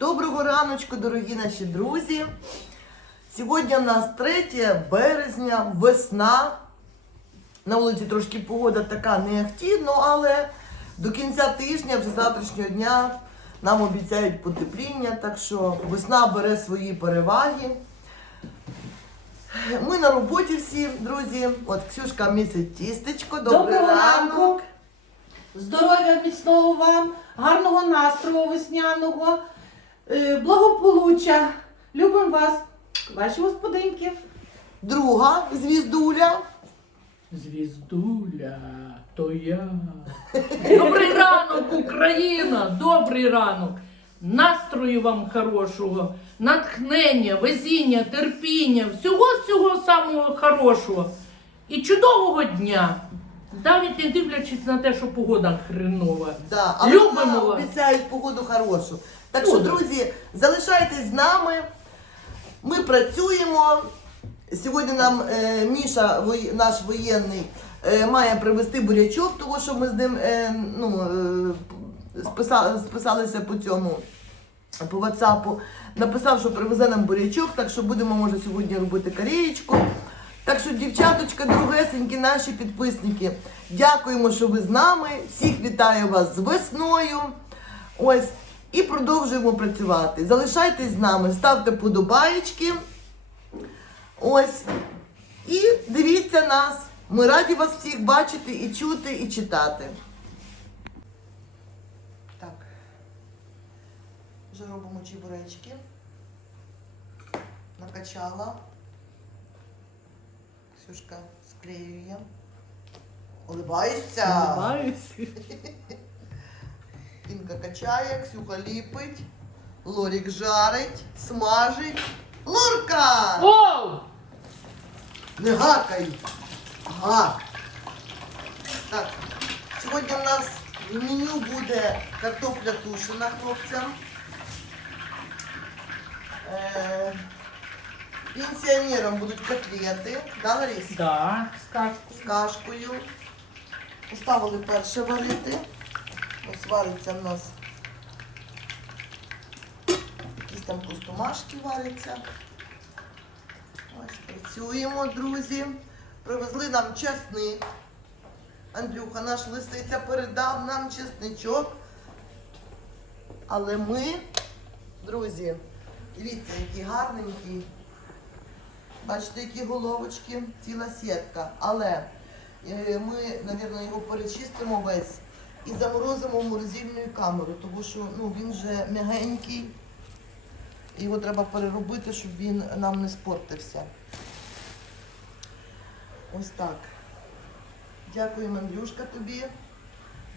Доброго раночку, дорогі наші друзі. Сьогодні у нас 3 березня, весна. На вулиці трошки погода така не ахті, ну але до кінця тижня, вже завтрашнього дня, нам обіцяють потепління, так що весна бере свої переваги. Ми на роботі всі, друзі. От Ксюшка місить тістечко. Добрий Доброго ранок. ранку. Здоров'я міцного вам, гарного настрою весняного, благополуччя. Любимо вас, ваші господинки. Друга звіздуля. Звіздуля, то я. Добрий ранок, Україна! Добрий ранок! Настрою вам хорошого, натхнення, везіння, терпіння, всього всього самого хорошого і чудового дня. Навіть не дивлячись на те, що погода хренова. Да, але Любимо вас. обіцяють погоду хорошу. Так що, друзі, залишайтесь з нами. Ми працюємо. Сьогодні нам е, Міша, вої- наш воєнний, е, має привезти бурячок, тому що ми з ним е, ну, е, списа- списалися по цьому, по WhatsApp. Написав, що привезе нам бурячок, так що будемо, може, сьогодні робити карєєчку. Так що, дівчаточка, другесенькі, наші підписники, дякуємо, що ви з нами. Всіх вітаю вас з весною. Ось. І продовжуємо працювати. Залишайтесь з нами, ставте подобаєчки. Ось. І дивіться нас. Ми раді вас всіх бачити і чути, і читати. Так. Вже робимо чебуречки. Накачала. Ксюшка склеює. Улибаєшся. Улыбаюсь. Інка качає, Ксюха ліпить, Лорік жарить, смажить. Лорка! Оу! Не гакай! Гак! Так, сьогодні у нас в меню буде картопля тушена хлопцям. Е, пенсіонерам будуть котлети, да, Ларіс? Да, сказку. з кашкою. Поставили перше варити. Ось вариться в нас. Якісь там костомашки варяться. Ось працюємо, друзі. Привезли нам чесник. Андрюха, наш лисиця, передав нам чесничок. Але ми, друзі, дивіться, які гарненькі. Бачите, які головочки, ціла сітка. Але е, ми, мабуть, його перечистимо весь і заморозимо в морозильну камеру, тому що ну, він вже м'ягенький. Його треба переробити, щоб він нам не спортився. Ось так. Дякуємо, Андрюшка, тобі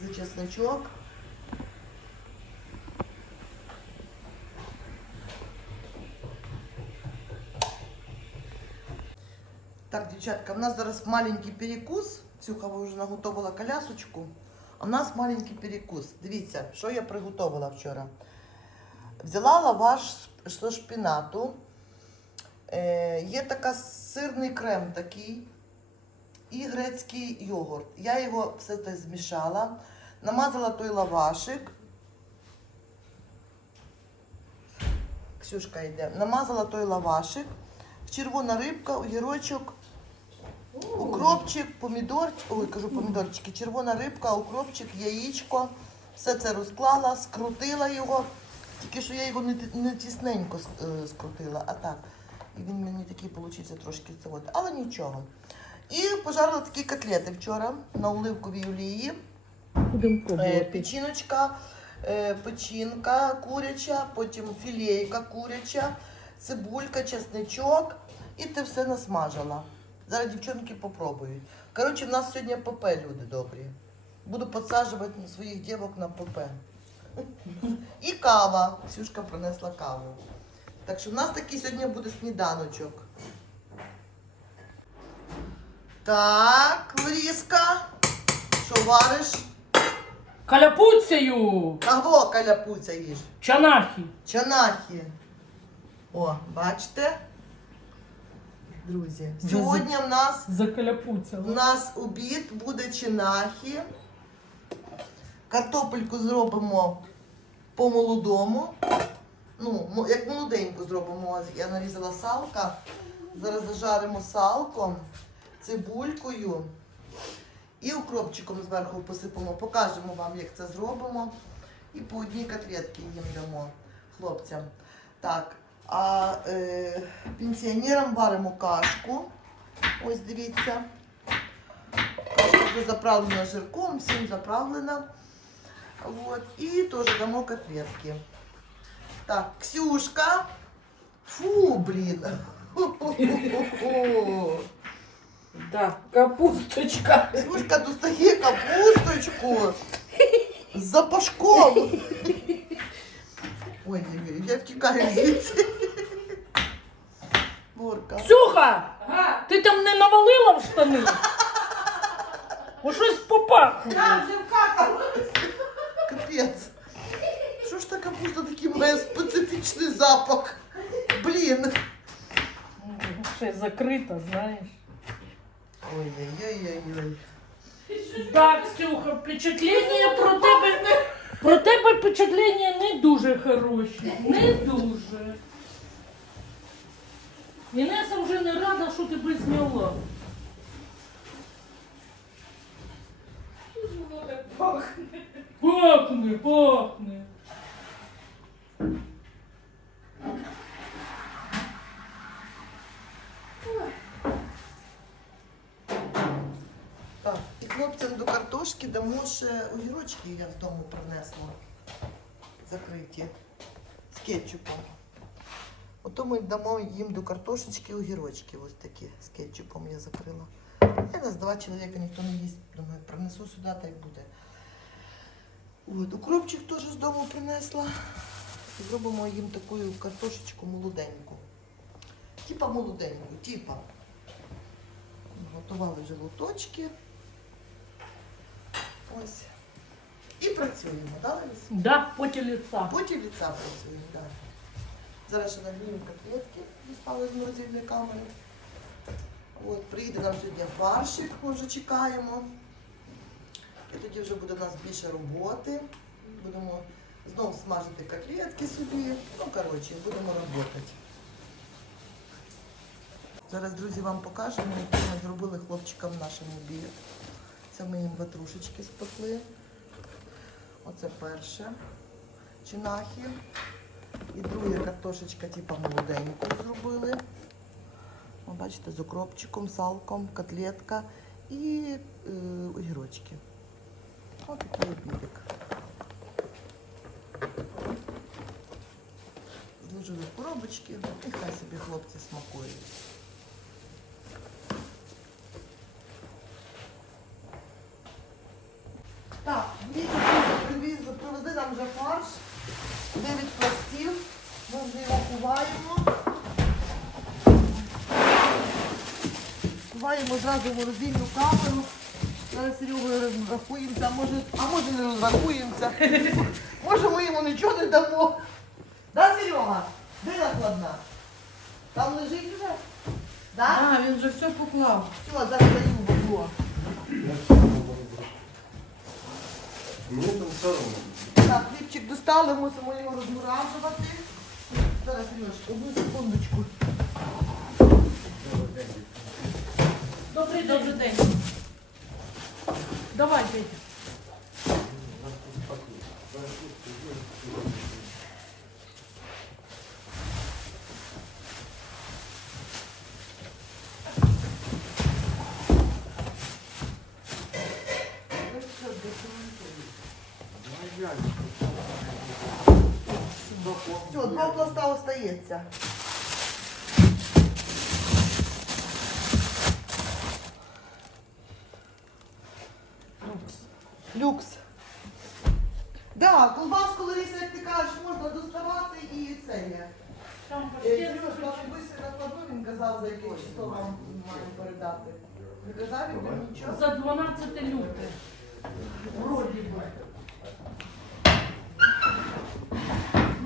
за чесночок. Так, дівчатка, в нас зараз маленький перекус. Ксюха вже наготовила колясочку. В нас маленький перекус. Дивіться, що я приготувала вчора. Взяла лаваш з- шпінату. Е, є така сирний крем такий і грецький йогурт. Я його все це змішала, намазала той лавашик. Ксюшка йде. Намазала той лавашик, червона рибка, огірочок, укропчик, помідорчик, ой, кажу помідорчики, червона рибка, укропчик, яєчко. Все це розклала, скрутила його. Тільки що я його не, не тісненько е, скрутила, а так. І він мені такий получився трошки цього. Але нічого. І пожарила такі котлети вчора на оливковій олії. Е, печіночка, е, печінка куряча, потім філейка куряча, цибулька, чесничок. І ти все насмажила. Зараз дівчонки попробують. Коротше, в нас сьогодні ПП, люди добрі. Буду підсаджувати своїх дівок на ПП. І кава. Ксюшка принесла каву. Так що в нас такий сьогодні буде сніданочок. Так, Ларіска, що вариш? Каляпуцею! Кого каляпуця їж? Чанахи! Чанахи. О, бачите? Друзі, сьогодні в нас, в Закаляпуцяла. нас обід буде чинахи. Картопельку зробимо по молодому. Ну, як молоденьку зробимо. Я нарізала салка. Зараз зажаримо салком, цибулькою і укропчиком зверху посипемо. Покажемо вам, як це зробимо. І по одній котлетці їм дамо хлопцям. Так, а е, пенсіонерам варимо кашку. Ось дивіться. Кашка вже заправлена жирком, всім заправлена. Вот. І теж дамо котлетки. Так, Ксюшка. Фу, блін. Хо-хо-хо-хо. Да, капусточка. Ксюшка достає капусточку з запашком. Ой, ой, я втікаю звідси. Борка. Ксюха! Ти там не навалила в штани? О, щось попахло. Я вже вкакала. Капець. Що ж та капуста такий має специфічний запах? Блін. Ще закрита, знаєш. Ой-ой-ой-ой. Так, Ксюха, впечатлення про тебе. Про тебе впечатлення не дуже хороші. Не дуже. Інеса вже не рада, що тебе зняла. Пахне, пахне. Так, і хлопцям до картошки дамо ще огірочки, я з дому принесла. Закриті. З кетчупом. Ото ми дамо їм до картошечки огірочки. Ось такі з кетчупом я закрила. Я нас два чоловіка ніхто не їсть. Думаю, принесу сюди та й буде. От, укропчик теж з дому принесла. Зробимо їм таку картошечку молоденьку. Типа молоденьку, типа. Готували вже лоточки. Ось. І працюємо, так, Ларис? Да, поті лица. Потім ліца працюємо, так. Зараз ще нагріємо котлетки, дістали з морозильної камери. От, приїде нам сьогодні фаршик, ми вже чекаємо. І тоді вже буде у нас більше роботи. Будемо знову смажити котлетки собі. Ну, коротше, будемо працювати. Зараз, друзі, вам покажемо, які ми зробили хлопчикам нашим обід. Це ми їм ватрушечки спекли. Оце перше чинахи. І друге картошечка, типу молоденьку зробили. Ви бачите, з укропчиком, салком, котлетка і е, огірочки. Ось такий обідик. Зложили в коробочки і хай собі хлопці смакують. Так, привіз, привезли нам вже фарш. 9 пластів. Ми вже його ховаємо. Ховаємо зразу в морозильну камеру. Зараз Серегою розрахуємося, а може, а може не розрахуємося. Може ми йому нічого не дамо. Да, Серега? Де накладна? Там лежить вже? Да? А, він вже все поклав. Все, зараз даю бабло. Мені там соромно. Так, хлібчик достали, мусимо його розморажувати. Зараз, Льош, одну секундочку. Добрий Добрий день. день. Давай, Петя. Все, два пласта остається. Люкс. Люкс. Да, колбаску, Лариса, як ти кажеш, можна доставати і це є. Там Е, паштет. Сережка, накладну, він казав, за яке число вам маю передати. Не казав він нічого? За 12 люте. Вроді би.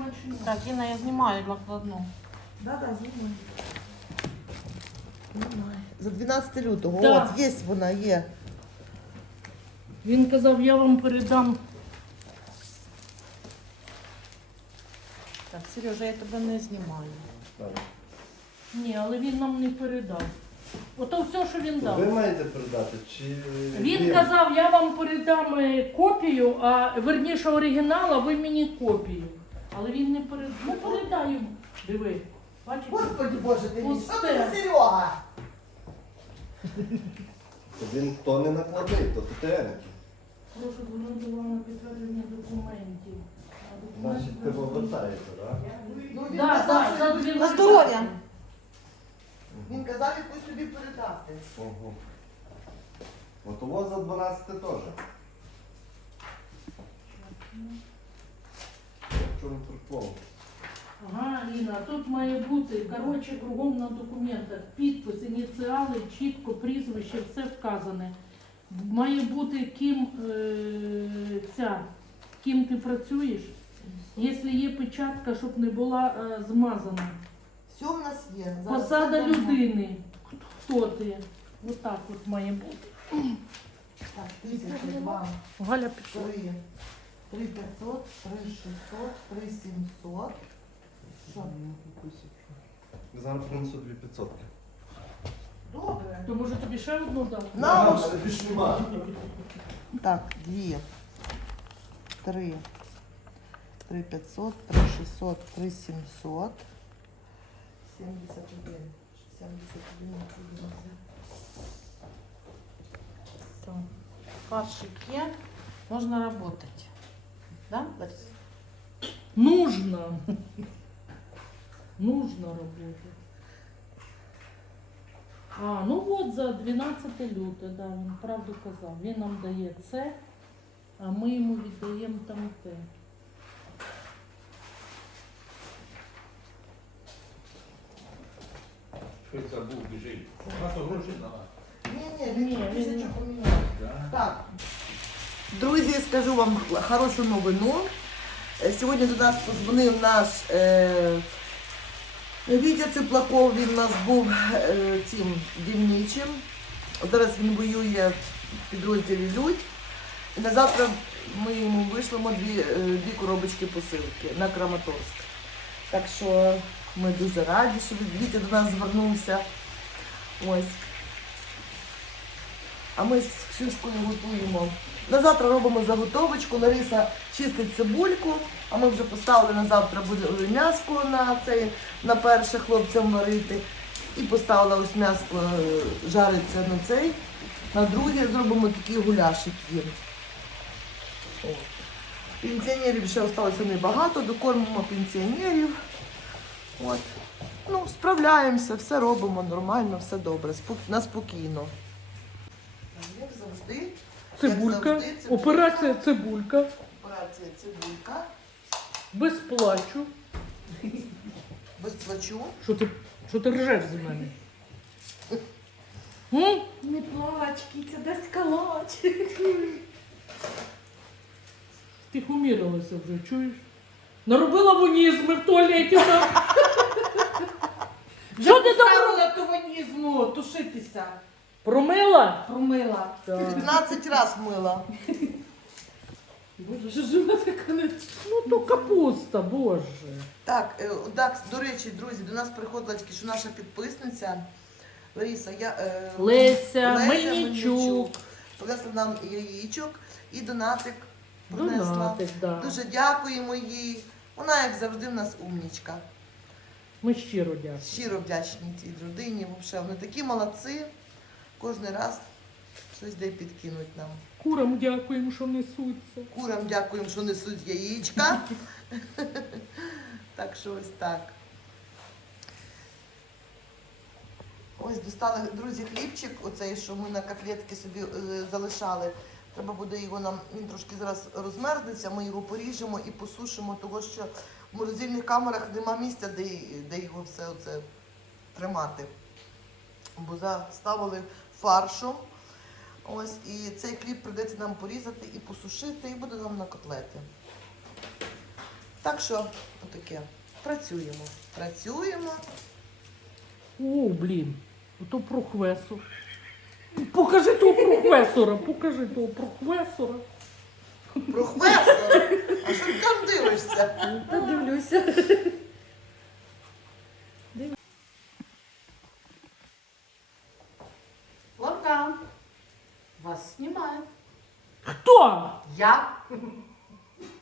Смачно. Так, Інна, я знімаю накладну. Да, да, знімаю. Знімаю. За 12 лютого. Да. От, є вона, є. Він казав, я вам передам. Так, Сережа, я тебе не знімаю. Так. Ні, але він нам не передав. Ото все, що він дав. Ви маєте передати, чи Він казав, я вам передам е, копію, а верніше оригінал, а ви мені копію. Але він не передав. Ну передай йому. Диви. Бачите? Господи Боже, ти мій, що ти Серега? Він то не накладний, то ТТНки. Прошу звернути увагу на підтвердження документів. А документи Значить, ти повертаєте, так? Ну, він Да, казав, да, що за на здоров'я. Він казав, якусь тобі передати. Ого. От у вас за 12 теж. Чому турков? Ага, Ліна, тут має бути, коротше, кругом на документах, підпис, ініціали, чітко, прізвище, все вказане. Має бути ким е, ця, ким ти працюєш. Якщо є печатка, щоб не була е, змазана. Все в нас є. Зараз Посада все людини. Хто ти? Отак от має бути. Так, тисяча, два, Галя пішла. три. Три п'ятсот, три шістсот, три сімсот. Що? Зараз принесу 2500. Добре. То може тобі ще одну дати? На, Нам ще більш нема. Так, дві, три, три п'ятсот, три шістсот, три сімсот, сімдесят один, сімдесят один, Все. Фаршик є, можна працювати. Да? Нужно. Нужно работать. А, ну от за 12 люте, да, він правду казав. Він нам дає це, а ми йому віддаємо там те. Щось забув, біжить. Багато грошей дала. Ні, Ні, ні, він- тисячу поміняв. Так. Друзі, скажу вам хорошу новину. Е, Сьогодні до нас позвонив наш е, Вітя Циплаков, він у нас був е, цим дільничим. Зараз він воює в підрозділі Людь. І на завтра ми йому вийшлемо дві, е, дві коробочки посилки на Краматорськ. Так що ми дуже раді, що Вітя до нас звернувся. Ось. А ми з Ксюшкою готуємо. На завтра робимо заготовочку. Лариса чистить цибульку, а ми вже поставили на завтра буде м'яско на на перше хлопцям варити. І поставила ось м'яско е, жариться на цей. На друге зробимо такі гуляшики. Пенсіонерів ще залишилося небагато, докормимо пенсіонерів. От. Ну, справляємося, все робимо нормально, все добре, на спокійно. Як завжди. Цибулька, завжди, цибулька. операція цибулька, Операція цибулька, без плачу. без плачу. Що ти, що ти ржеш з мене? М? Не плач, кіця, дасть калач. Ти помірилася вже, чуєш? Наробила вонізми в туалеті. так? Що ти там? Ставила туванізму, тушитися. Промила? Промила. 15 раз мила. Боже, що ж вона така не... Ну то капуста, боже. Так, е, так, до речі, друзі, до нас приходила тільки що наша підписниця Лариса, я, е, Леся, Мельничук. Принесла нам яєчок і донатик принесла. Донатик, да. Дуже дякуємо їй. Вона, як завжди, в нас умнічка. Ми щиро дякуємо. Щиро вдячні цій родині. Взагалі, вони такі молодці. Кожен раз щось де підкинуть нам. Курам дякуємо, що несуться. Курам дякуємо, що несуть яєчка. так що ось так. Ось достали, друзі, хлібчик, оцей, що ми на котлетки собі е, залишали. Треба буде його нам, він трошки зараз розмерзнеться, ми його поріжемо і посушимо, тому що в морозильних камерах нема місця, де, де його все оце тримати. Бо заставили фаршом. Ось, і цей хліб прийдеться нам порізати і посушити, і буде нам на котлети. Так що, отаке. Працюємо. Працюємо. О, блін, ото прохвесор. Покажи того професора, покажи того професора. Прохвесор! А що ти там дивишся? Та дивлюся.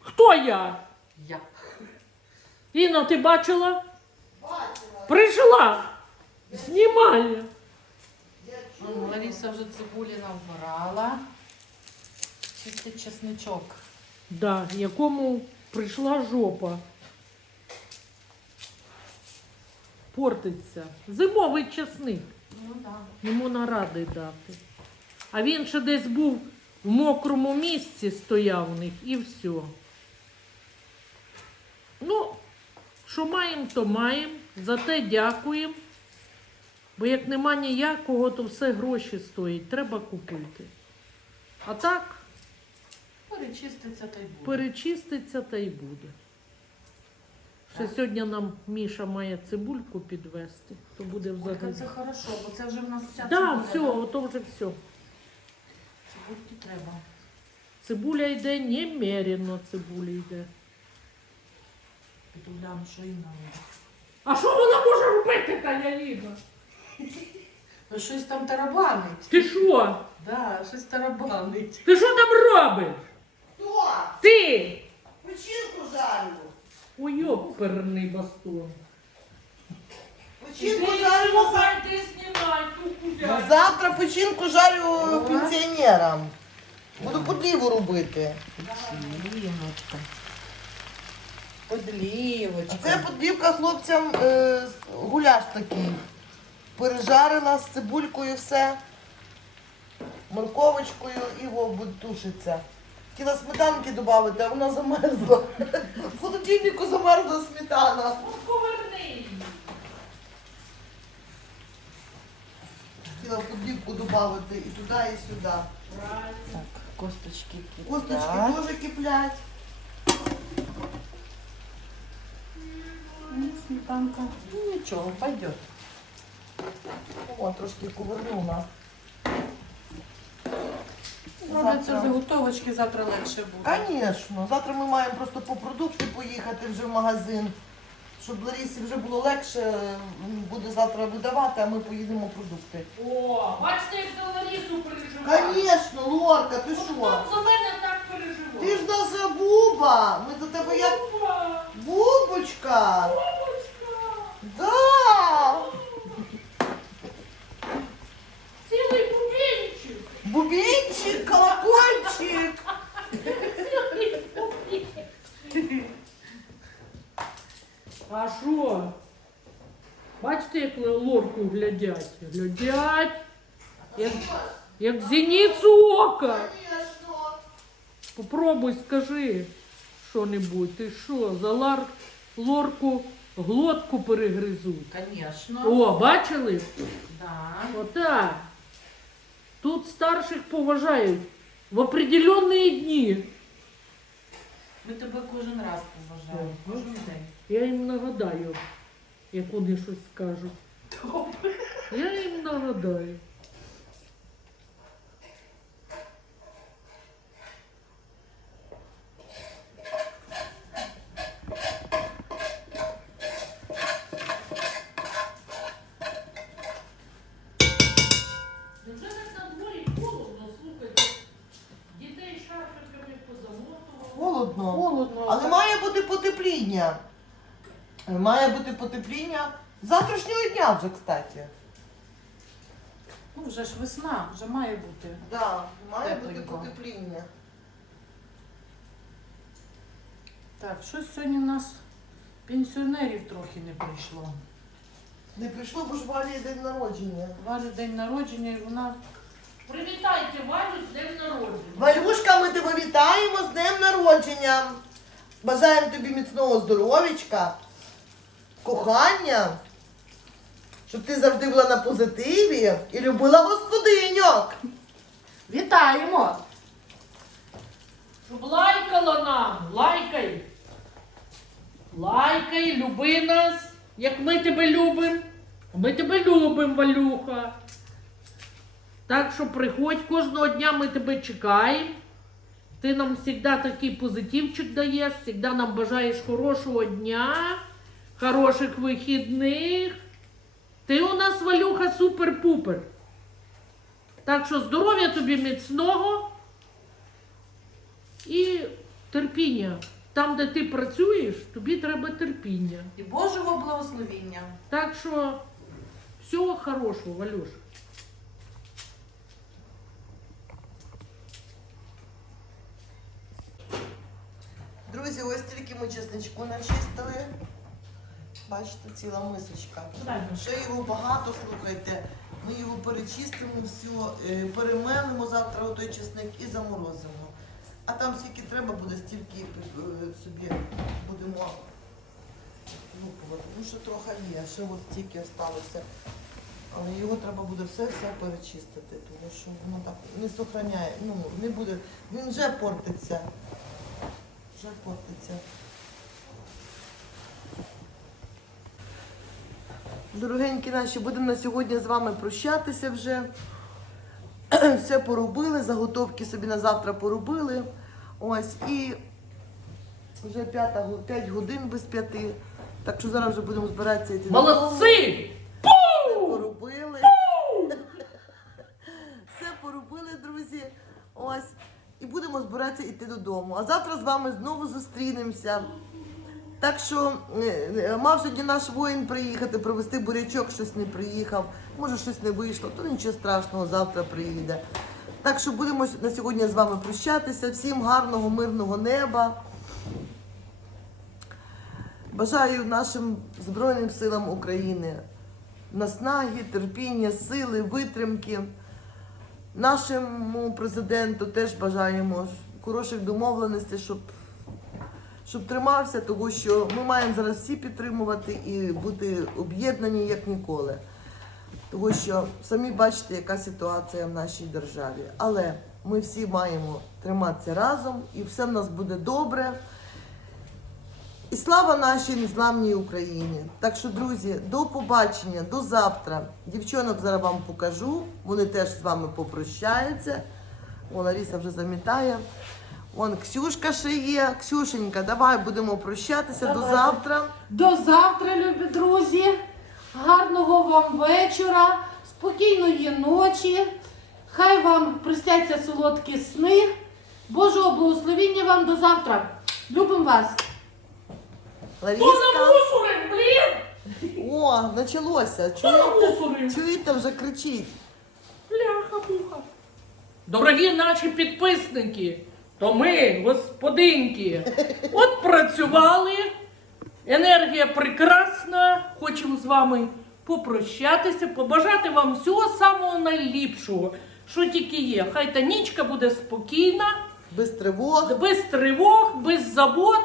Хто я? Я. Інна, ти бачила? Бачила. Прийшла. Знімає. Вон, Лариса вже цибулі навбирала. Чистить чесничок. Да, якому прийшла жопа. Портиться. Зимовий часник. Ну так. Йому наради дати. А він ще десь був в мокрому місці, стояв у них і все. Ну, що маємо, то маємо. Зате дякуємо. Бо як нема ніякого, то все гроші стоїть. Треба купити. А так, Перечиститься та й буде. перечиститься та й буде. Ще Так. сьогодні нам Міша має цибульку підвести, то буде взагалі. це хорошо, бо це вже в нас вся Так, цибуля, все, да? ото вже все. Цибульки треба. Цибуля йде немерено, цибуля йде. Піду гляну, що і нам. А що вона може робити, та Ліна? Ну щось там тарабанить. Ти що? Да, щось тарабанить. Ти що там робиш? Хто? Ти! Печінку жарю. Ой, оперний бастон. Печінку жарю. за- ти знімай, ту Завтра печінку жарю пенсіонерам. Буду подліву робити. Подлівочка. Подлівочка. це подлівка хлопцям е, гуляш такий. Пережарила з цибулькою все, морковочкою і во тушиться. Хотіла сметанки додати, а вона замерзла. В холодильнику замерзла сметана. Поверни. Хотіла подлівку додати і туди, і сюди. Так, косточки Косточки теж киплять. Сметанка. Ну, нічого, пойдет. О, трошки кувернула. Робляться Завтра. заготовочки, завтра легше буде. Звісно, завтра ми маємо просто по продукти поїхати вже в магазин, щоб Ларісі вже було легше, буде завтра видавати, а ми поїдемо продукти. О, бачите, як за Ларісу переживає. Звісно, Лорка, ти Хто що? за мене так переживає? Ти ж наша буба! Ми до тебе як бубочка! бабочка, Да! цілий бубенчик. Бубінчик, колокольчик! А що? Бачите, як лорку глядять? Глядять, як, як зіницю ока. Попробуй, скажи що-небудь. Ти що, за лар, лорку глотку перегризуть? Конечно. О, бачили? Да. Отак. Тут старших поважають в определенні дні. Ми тебе кожен раз поважаємо. Кожен день. Я їм нагадаю, як вони щось скажуть. Я їм нагадаю. Завтрашнього вже, кстати. Ну, вже ж весна, вже має бути. Да, має Тепленько. бути потепління. Так, щось сьогодні у нас пенсіонерів трохи не прийшло. Не прийшло, бо ж Валі день народження. Валі день народження і вона Привітайте Валю з днем народження. Валюшка, ми тебе вітаємо з днем народження. Бажаємо тобі міцного здоров'ячка, кохання, щоб ти завжди була на позитиві і любила господиньок. вітаємо! Щоб лайкала нам, лайкай. Лайкай, люби нас, як ми тебе любимо. Ми тебе любимо, Валюха. Так що приходь кожного дня, ми тебе чекаємо. Ти нам завжди такий позитивчик даєш, завжди нам бажаєш хорошого дня, хороших вихідних. Ти у нас, Валюха, супер-пупер. Так що здоров'я тобі міцного. І терпіння. Там, де ти працюєш, тобі треба терпіння. І Божого благословіння. Так що всього хорошого, Валюш. Друзі, ось тільки ми чесничку начистили. Бачите, ціла мисочка. Ще його багато, слухайте. Ми його перечистимо, все, е, перемелимо завтра той чесник і заморозимо. А там скільки треба буде, стільки е, собі будемо лупувати. Ну, що трохи є, ще от стільки залишилося. Але його треба буде все-все перечистити, тому що воно так не сохраняє, ну, не буде, він вже портиться. Вже портиться. Дорогенькі наші, будемо на сьогодні з вами прощатися вже. Все поробили, заготовки собі на завтра поробили. Ось і вже 5 годин без п'яти. Так що зараз вже будемо збиратися йти. Молодці! Все поробили. Все поробили, друзі. Ось. І будемо збиратися йти додому. А завтра з вами знову зустрінемося. Так що е, е, мав сьогодні наш воїн приїхати, привезти бурячок, щось не приїхав. Може, щось не вийшло, то нічого страшного, завтра приїде. Так що будемо на сьогодні з вами прощатися. Всім гарного, мирного неба. Бажаю нашим Збройним силам України наснаги, терпіння, сили, витримки. Нашому президенту теж бажаємо хороших домовленостей, щоб, щоб тримався, тому що ми маємо зараз всі підтримувати і бути об'єднані як ніколи. Тому що самі бачите, яка ситуація в нашій державі. Але ми всі маємо триматися разом і все в нас буде добре. І слава нашій незламній Україні. Так що, друзі, до побачення, до завтра. Дівчонок зараз вам покажу. Вони теж з вами попрощаються. О, Лариса вже замітає. Вон Ксюшка ще є. Ксюшенька, давай будемо прощатися до Давайте. завтра. До завтра, любі друзі. Гарного вам вечора, спокійної ночі. Хай вам присняться солодкі сни. Божого благословіння вам до завтра. Любимо вас. Лариска. мусорим, блін! О, почалося. Чуєте? Чуєте, вже кричить. Бляха-муха. Дорогі наші підписники, то ми, господинки, от працювали. Енергія прекрасна. Хочемо з вами попрощатися, побажати вам всього самого найліпшого, що тільки є. Хай та нічка буде спокійна, Без тривог. без тривог, без забот.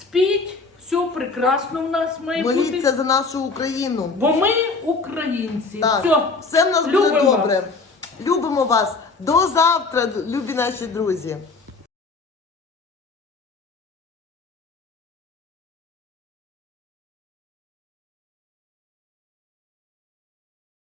Спіть, все прекрасно в нас має Моліться бути. за нашу Україну. Бо ми українці. Так, Все. все в нас буде добре. Любимо вас. До завтра, любі наші друзі.